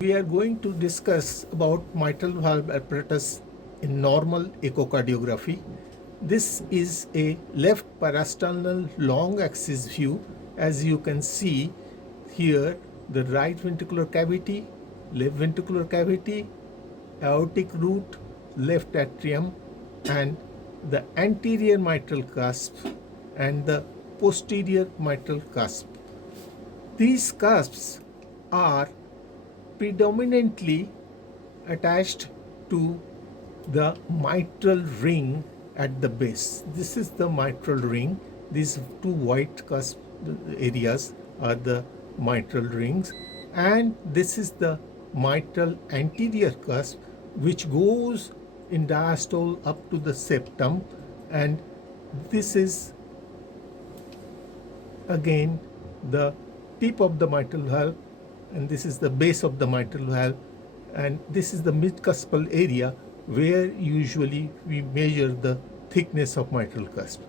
We are going to discuss about mitral valve apparatus in normal echocardiography. This is a left parasternal long axis view. As you can see here, the right ventricular cavity, left ventricular cavity, aortic root, left atrium, and the anterior mitral cusp and the posterior mitral cusp. These cusps are predominantly attached to the mitral ring at the base. This is the mitral ring. These two white cusp areas are the mitral rings, and this is the mitral anterior cusp, which goes in diastole up to the septum, and this is again the tip of the mitral valve, and this is the base of the mitral valve, and this is the mid-cuspal area where usually we measure the thickness of mitral cusp.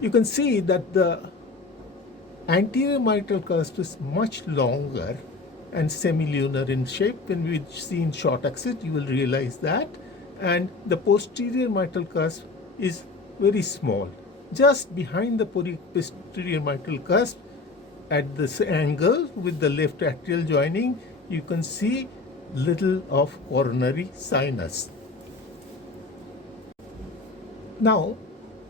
You can see that the anterior mitral cusp is much longer and semilunar in shape. When we see in short axis, you will realize that. And the posterior mitral cusp is very small. Just behind the posterior mitral cusp, at this angle with the left atrial joining, you can see little of coronary sinus. Now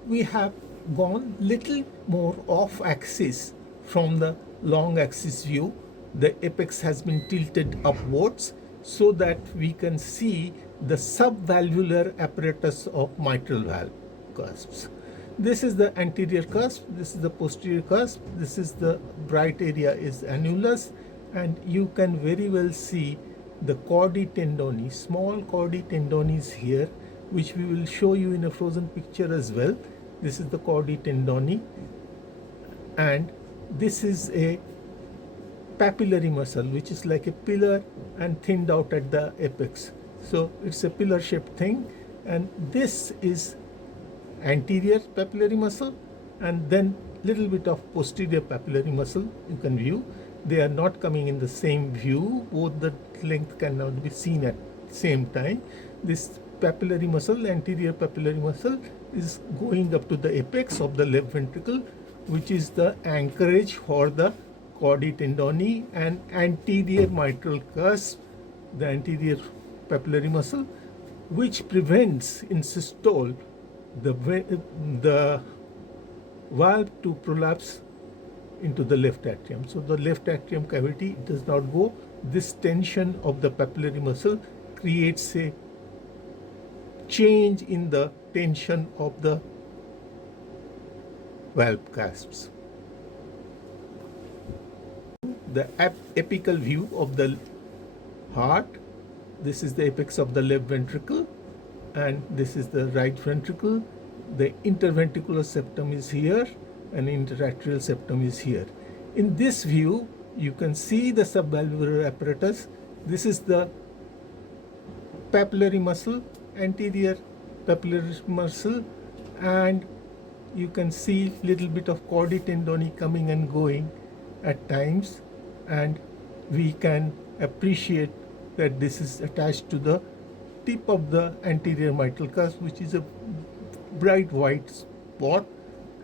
we have gone little more off axis from the long axis view. The apex has been tilted upwards so that we can see the subvalvular apparatus of mitral valve cusps. This is the anterior cusp, this is the posterior cusp, this is the bright area is annulus, and you can very well see the chordae tendonae, small chordae tendonae is here, which we will show you in a frozen picture as well. This is the chordae tendonae, and this is a papillary muscle, which is like a pillar and thinned out at the apex. So it's a pillar shaped thing, and this is anterior papillary muscle, and then little bit of posterior papillary muscle you can view. They are not coming in the same view. Both the length cannot be seen at same time. This papillary muscle, anterior papillary muscle, is going up to the apex of the left ventricle, which is the anchorage for the chordae tendonae, and anterior mitral cusp, the anterior papillary muscle, which prevents in systole the valve to prolapse into the left atrium. So the left atrium cavity does not go. This tension of the papillary muscle creates a change in the tension of the valve cusps. The apical view of the heart. This is the apex of the left ventricle, and this is the right ventricle. The interventricular septum is here, and interatrial septum is here. In this view, you can see the subvalvular apparatus. This is the papillary muscle, anterior papillary muscle, and you can see little bit of chordae tendonae coming and going at times, and we can appreciate that this is attached to the tip of the anterior mitral cusp, which is a bright white spot,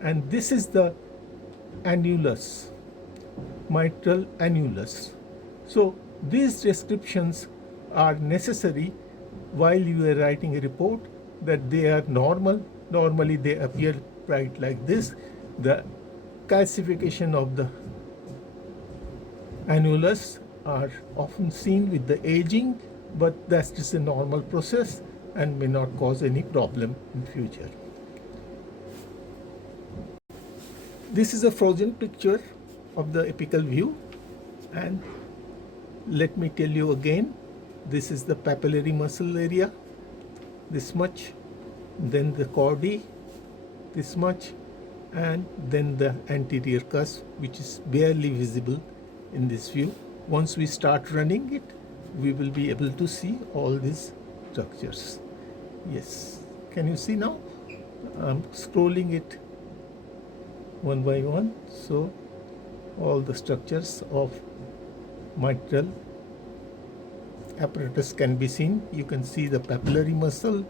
and this is the annulus, mitral annulus. So these descriptions are necessary while you are writing a report, that they are normal. Normally they appear bright like this. The calcification of the annulus are often seen with the aging, but that's just a normal process and may not cause any problem in future. This is a frozen picture of the apical view, and let me tell you again, this is the papillary muscle area, this much, then the chordae, this much, and then the anterior cusp, which is barely visible in this view. Once we start running it, we will be able to see all these structures. Yes, can you see now? I'm scrolling it one by one. So all the structures of mitral apparatus can be seen. You can see the papillary muscle,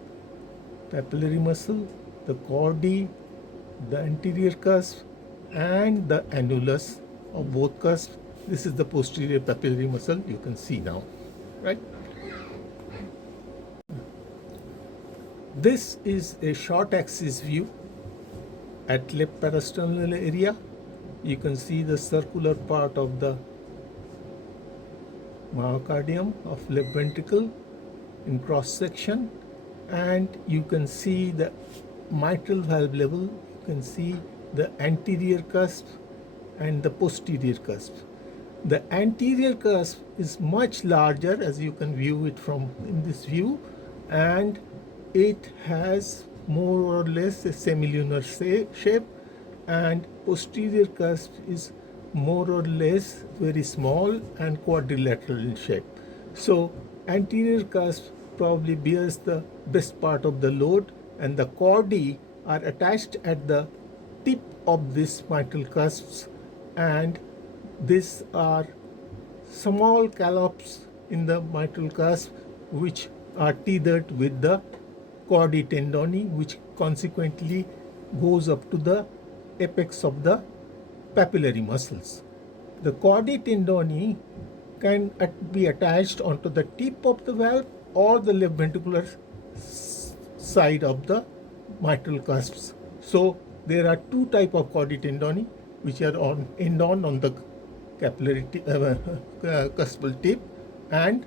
the chordae, the anterior cusp, and the annulus of both cusps. This is the posterior papillary muscle you can see now, right? This is a short axis view at left parasternal area. You can see the circular part of the myocardium of left ventricle in cross section, and you can see the mitral valve level. You can see the anterior cusp and the posterior cusp. The anterior cusp is much larger, as you can view it from in this view, and it has more or less a semilunar shape, and posterior cusp is more or less very small and quadrilateral in shape. So anterior cusp probably bears the best part of the load, and the chordae are attached at the tip of this mitral cusps, and these are small callops in the mitral cusp which are tethered with the chordae tendonae, which consequently goes up to the apex of the papillary muscles. The chordae tendonae can be attached onto the tip of the valve or the left ventricular side of the mitral cusps. So there are two types of chordae tendonae which are on the capillary cuspal tip and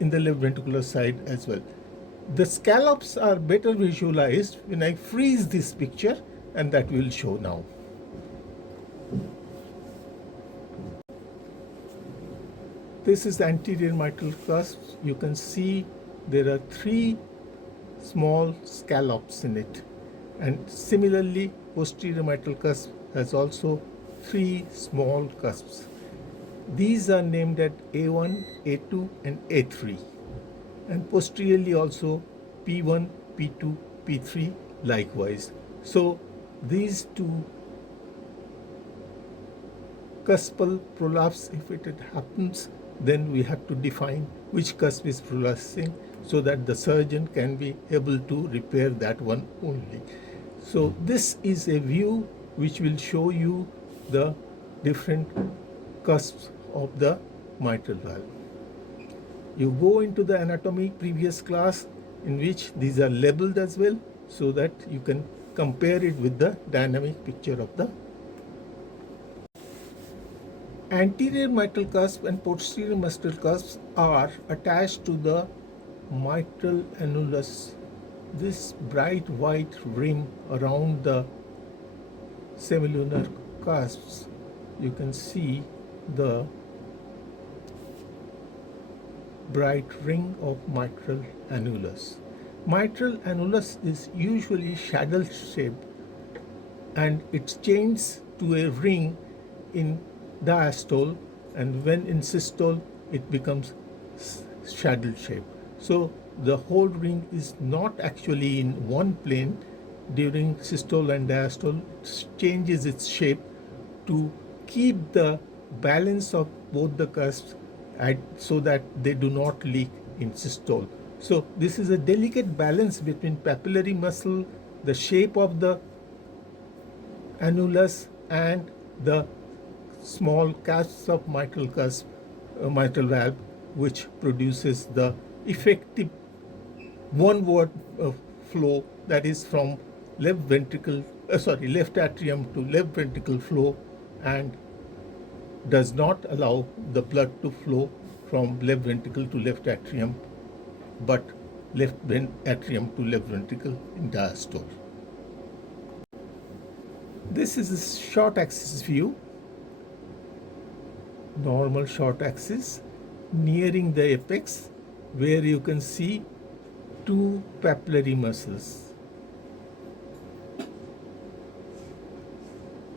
in the left ventricular side as well. The scallops are better visualized when I freeze this picture, and that will show now. This is the anterior mitral cusp. You can see there are 3 small scallops in it, and similarly posterior mitral cusp has also 3 small cusps. These are named at A1, A2 and A3, and posteriorly also P1, P2, P3 likewise. So these 2 cuspal prolapse, if it happens, then we have to define which cusp is prolapsing so that the surgeon can be able to repair that one only. So this is a view which will show you the different cusps of the mitral valve. You go into the anatomy previous class in which these are labeled as well, so that you can compare it with the dynamic picture of the anterior mitral cusp and posterior mitral cusps are attached to the mitral annulus. This bright white rim around the semilunar cusps, you can see the bright ring of mitral annulus. Mitral annulus is usually saddle shaped, and it changes to a ring in diastole, and when in systole it becomes saddle shaped. So the whole ring is not actually in one plane. During systole and diastole, it changes its shape to keep the balance of both the cusps so that they do not leak in systole. So this is a delicate balance between papillary muscle, the shape of the annulus, and the small cusps of mitral valve, which produces the effective one-word flow, that is from left atrium to left ventricle flow, and does not allow the blood to flow from left ventricle to left atrium, but left atrium to left ventricle in diastole. This is a short axis view, normal short axis, nearing the apex, where you can see 2 papillary muscles,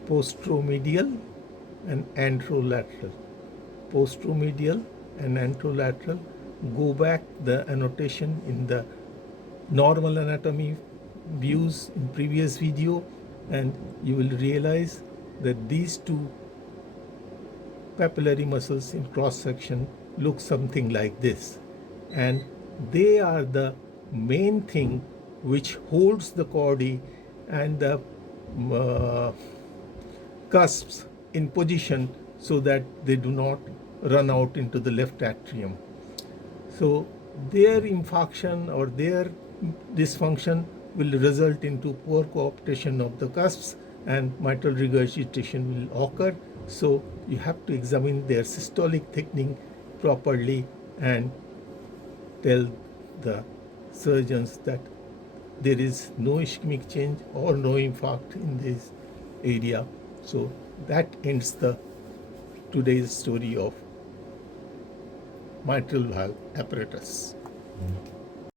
posteromedial and anterolateral. Posteromedial and anterolateral. Go back the annotation in the normal anatomy views in previous video, and you will realize that these 2 papillary muscles in cross section look something like this. and they are the main thing which holds the chordae and the cusps in position so that they do not run out into the left atrium. So their infarction or their dysfunction will result into poor cooptation of the cusps and mitral regurgitation will occur. So you have to examine their systolic thickening properly and tell the surgeons that there is no ischemic change or no infarct in this area. So that ends the today's story of mitral valve apparatus.